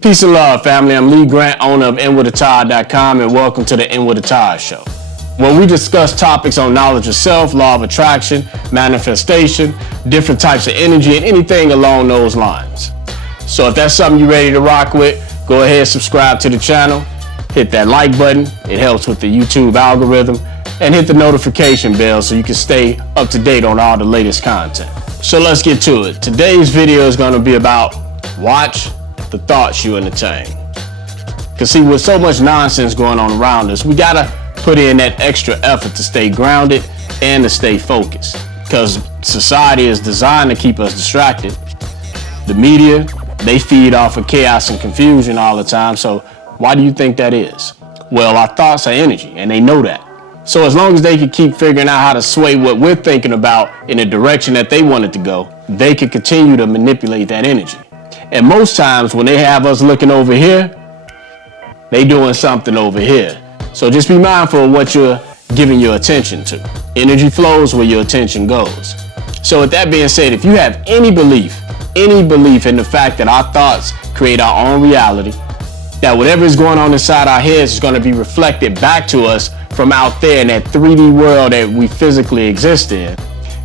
Peace and love, family. I'm Lee Grant, owner of InWithAtire.com, and welcome to the In With Attire Show, where we discuss topics on knowledge of self, law of attraction, manifestation, different types of energy, and anything along those lines. So if that's something you're ready to rock with, go ahead, subscribe to the channel, hit that like button. It helps with the YouTube algorithm, and hit the notification bell so you can stay up to date on all the latest content. So let's get to it. Today's video is going to be about watch the thoughts you entertain. Because see, with so much nonsense going on around us, we gotta put in that extra effort to stay grounded and to stay focused. Because society is designed to keep us distracted. The media, they feed off of chaos and confusion all the time. So why do you think that is? Well, our thoughts are energy, and they know that. So as long as they can keep figuring out how to sway what we're thinking about in the direction that they want it to go, they can continue to manipulate that energy. And most times when they have us looking over here, they doing something over here. So just be mindful of what you're giving your attention to. Energy flows where your attention goes. So with that being said, if you have any belief in the fact that our thoughts create our own reality, that whatever is going on inside our heads is going to be reflected back to us from out there in that 3D world that we physically exist in,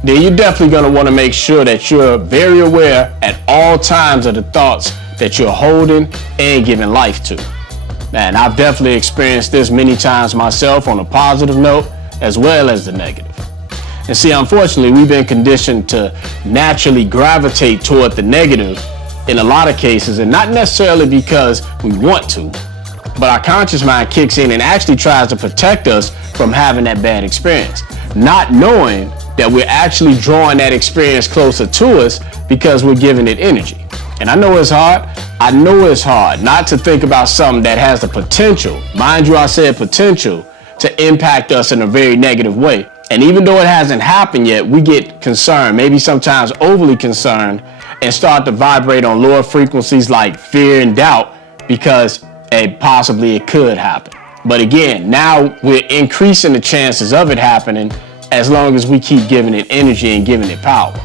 then you're definitely going to want to make sure that you're very aware at all times of the thoughts that you're holding and giving life to. And I've definitely experienced this many times myself on a positive note as well as the negative. And see, unfortunately, we've been conditioned to naturally gravitate toward the negative in a lot of cases, and not necessarily because we want to, but our conscious mind kicks in and actually tries to protect us from having that bad experience, not knowing that we're actually drawing that experience closer to us because we're giving it energy. And I know it's hard. I know it's hard not to think about something that has the potential, mind you, I said potential, to impact us in a very negative way. And even though it hasn't happened yet, we get concerned, maybe sometimes overly concerned, and start to vibrate on lower frequencies like fear and doubt because possibly it could happen. But again, now we're increasing the chances of it happening as long as we keep giving it energy and giving it power.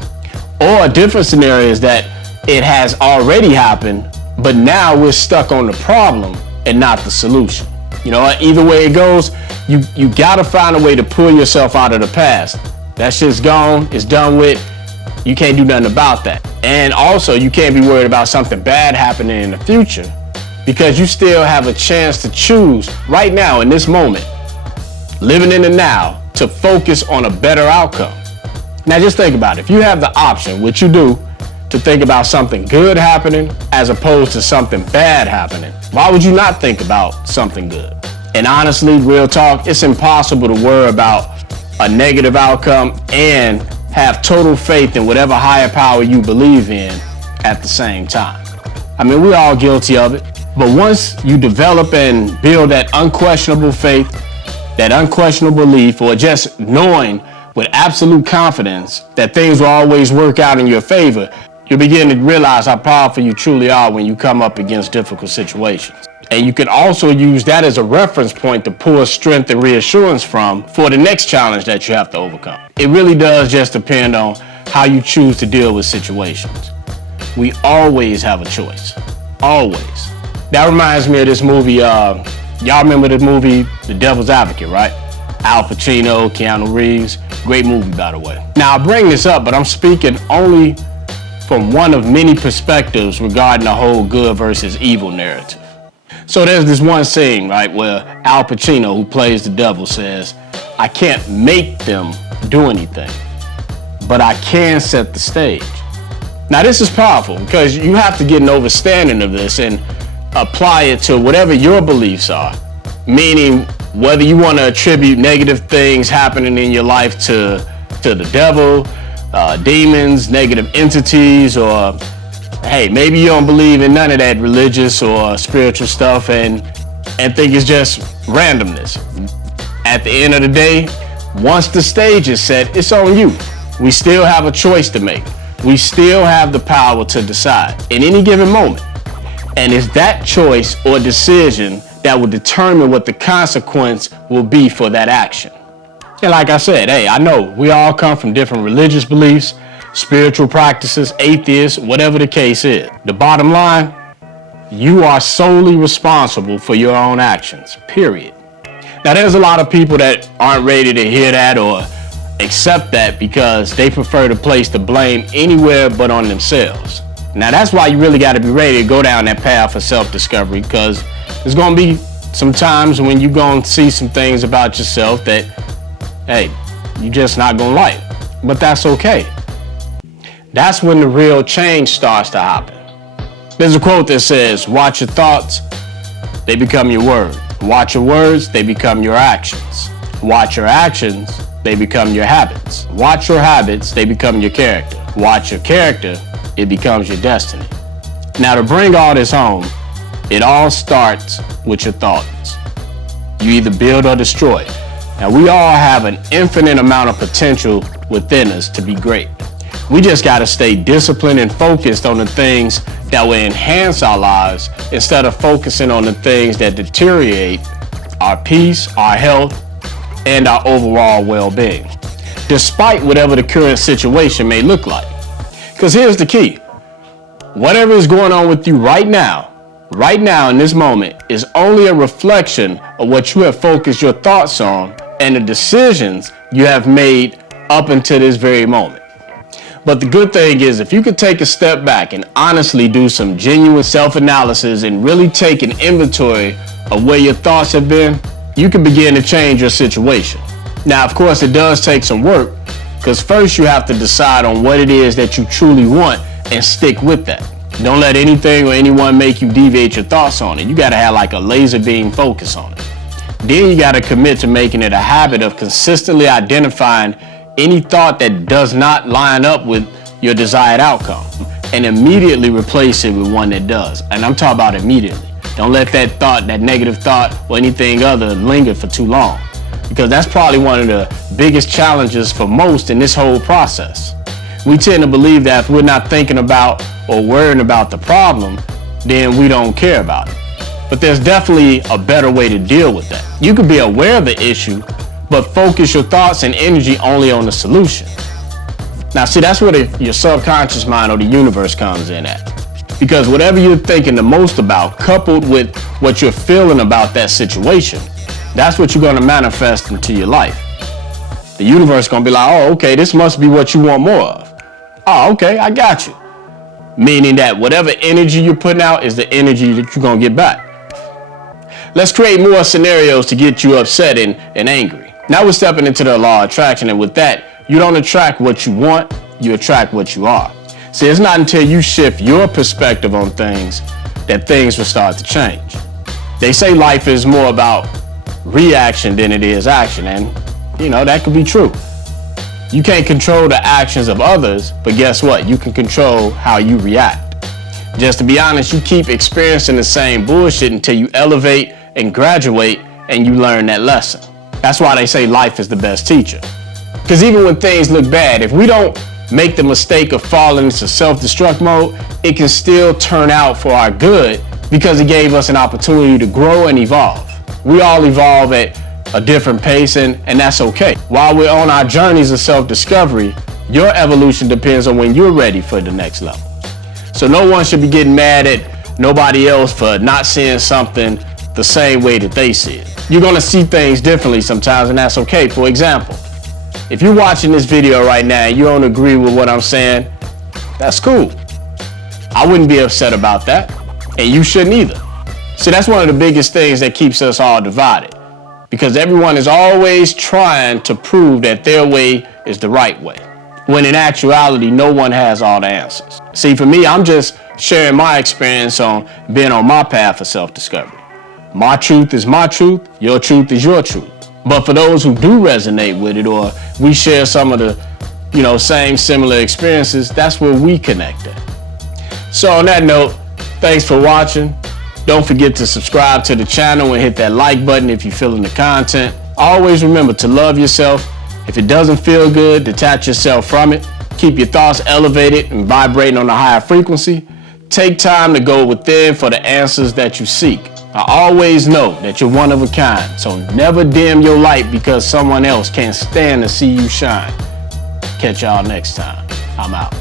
Or a different scenario is that it has already happened, but now we're stuck on the problem and not the solution. You know, either way it goes, you gotta find a way to pull yourself out of the past. That shit's gone, it's done with, you can't do nothing about that. And also, you can't be worried about something bad happening in the future because you still have a chance to choose right now in this moment, living in the now, to focus on a better outcome. Now just think about it. If you have the option, which you do, to think about something good happening as opposed to something bad happening, why would you not think about something good? And honestly, real talk, it's impossible to worry about a negative outcome and have total faith in whatever higher power you believe in at the same time. I mean, we're all guilty of it, but once you develop and build that unquestionable faith, that unquestionable belief, or just knowing with absolute confidence that things will always work out in your favor, you begin to realize how powerful you truly are when you come up against difficult situations. And you can also use that as a reference point to pull strength and reassurance from for the next challenge that you have to overcome. It really does just depend on how you choose to deal with situations. We always have a choice, always. That reminds me of this movie, y'all remember the movie, The Devil's Advocate, right? Al Pacino, Keanu Reeves, great movie, by the way. Now, I bring this up, but I'm speaking only from one of many perspectives regarding the whole good versus evil narrative. So there's this one scene, right, where Al Pacino, who plays the devil, says, I can't make them do anything, but I can set the stage. Now, this is powerful because you have to get an understanding of this and apply it to whatever your beliefs are, meaning whether you want to attribute negative things happening in your life to the devil, demons, negative entities, or hey, maybe you don't believe in none of that religious or spiritual stuff and think it's just randomness. At the end of the day, once the stage is set, it's on you. We still have a choice to make. We still have the power to decide in any given moment. And it's that choice or decision that will determine what the consequence will be for that action. And like I said, hey, I know we all come from different religious beliefs, spiritual practices, atheists, whatever the case is. The bottom line, You are solely responsible for your own actions, period. Now, there's a lot of people that aren't ready to hear that or accept that because they prefer to place the blame anywhere but on themselves. Now, that's why you really got to be ready to go down that path of self-discovery, because there's going to be some times when you're going to see some things about yourself that, hey, you're just not going to like. But that's okay. That's when the real change starts to happen. There's a quote that says, watch your thoughts, they become your words. Watch your words, they become your actions. Watch your actions, they become your habits. Watch your habits, they become your character. Watch your character, it becomes your destiny. Now, to bring all this home, it all starts with your thoughts. You either build or destroy. Now, we all have an infinite amount of potential within us to be great. We just got to stay disciplined and focused on the things that will enhance our lives instead of focusing on the things that deteriorate our peace, our health, and our overall well-being, despite whatever the current situation may look like. Because here's the key. Whatever is going on with you right now in this moment, is only a reflection of what you have focused your thoughts on and the decisions you have made up until this very moment. But the good thing is, if you could take a step back and honestly do some genuine self-analysis and really take an inventory of where your thoughts have been, you can begin to change your situation. Now, of course, it does take some work, because first you have to decide on what it is that you truly want and stick with that. Don't let anything or anyone make you deviate your thoughts on it. You got to have like a laser beam focus on it. Then you got to commit to making it a habit of consistently identifying any thought that does not line up with your desired outcome and immediately replace it with one that does. And I'm talking about immediately. Don't let that thought, that negative thought or anything other linger for too long, because that's probably one of the biggest challenges for most in this whole process. We tend to believe that if we're not thinking about or worrying about the problem, then we don't care about it. But there's definitely a better way to deal with that. You could be aware of the issue, but focus your thoughts and energy only on the solution. Now, see, that's where your subconscious mind or the universe comes in at. Because whatever you're thinking the most about, coupled with what you're feeling about that situation, that's what you're going to manifest into your life. The universe is going to be like, oh, okay, this must be what you want more of. Oh, okay, I got you. Meaning that whatever energy you're putting out is the energy that you're going to get back. Let's create more scenarios to get you upset and angry. Now we're stepping into the law of attraction, and with that, you don't attract what you want, you attract what you are. See, it's not until you shift your perspective on things that things will start to change. They say life is more about reaction than it is action, and that could be true. You can't control the actions of others, but guess what? You can control how you react. Just to be honest, you keep experiencing the same bullshit until you elevate and graduate and you learn that lesson. That's why they say life is the best teacher. Because even when things look bad, if we don't make the mistake of falling into self-destruct mode, it can still turn out for our good because it gave us an opportunity to grow and evolve. We all evolve at a different pace, and that's okay. While we're on our journeys of self-discovery, your evolution depends on when you're ready for the next level. So no one should be getting mad at nobody else for not seeing something the same way that they see it. You're going to see things differently sometimes, and that's okay. For example, if you're watching this video right now and you don't agree with what I'm saying, that's cool. I wouldn't be upset about that, and you shouldn't either. See, that's one of the biggest things that keeps us all divided, because everyone is always trying to prove that their way is the right way, when in actuality, no one has all the answers. See, for me, I'm just sharing my experience on being on my path of self-discovery. My truth is my truth, your truth is your truth. But for those who do resonate with it, or we share some of the, same similar experiences, that's where we connect at. So on that note, thanks for watching. Don't forget to subscribe to the channel and hit that like button if you're feeling the content. Always remember to love yourself. If it doesn't feel good, detach yourself from it. Keep your thoughts elevated and vibrating on a higher frequency. Take time to go within for the answers that you seek. I always know that you're one of a kind, so never dim your light because someone else can't stand to see you shine. Catch y'all next time. I'm out.